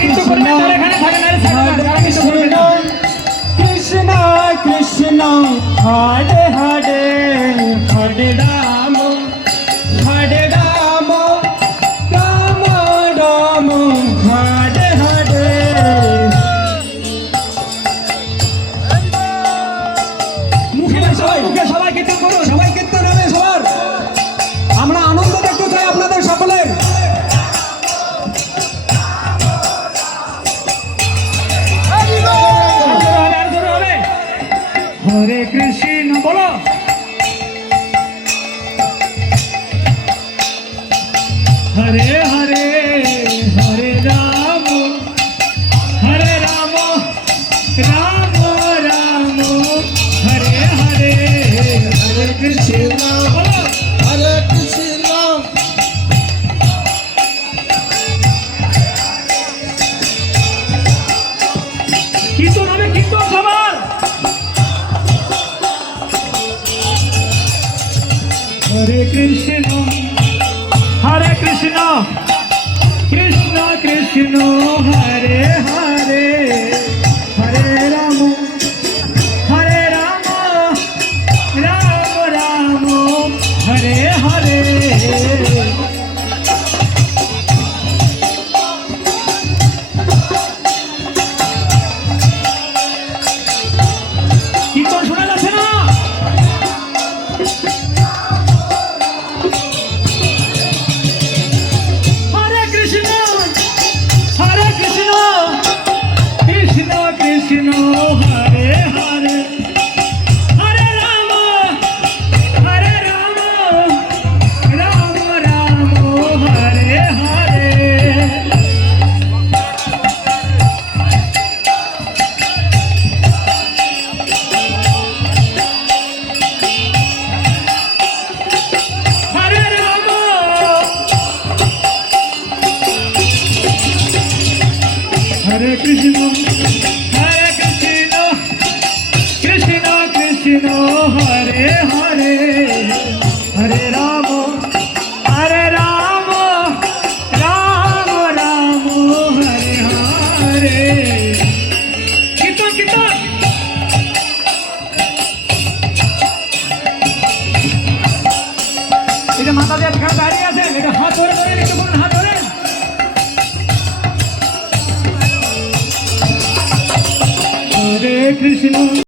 কৃষ্ণ কৃষ্ণ হরে হরে হরে রাম রাম রাম হরে হরে। সবাই কীর্তন করুন, সবাই কীর্তন হবে সবার। আমরা আনন্দ দেখতে চাই আপনাদের সকলের। হরে কৃষ্ণ বলো, হরে হরে হরে রাম রাম রাম হরে হরে হরে কৃষ্ণ বলো, হরে কৃষ্ণ। কীর্তন হবে, কীর্তন সবার। হরে কৃষ্ণ কৃষ্ণ কৃষ্ণ হরে হরে হরে রাম রাম রাম হরে হরে। কীর্তন শোনা যাচ্ছে না? কৃষ্ণ হরে হরে হরে রাম রাম রাম হরে হরে। হরে রাম হরে কৃষ্ণ কৃষ্ণ হরে হরে হরে রাম রাম রাম হরে হরে। কীর্তন কীর্তন। এটা মাথা দিয়ে দাঁড়িয়ে আছেন, এটা হাত ধরে ধরে একটু বলুন, হাত ধরে। হরে কৃষ্ণ।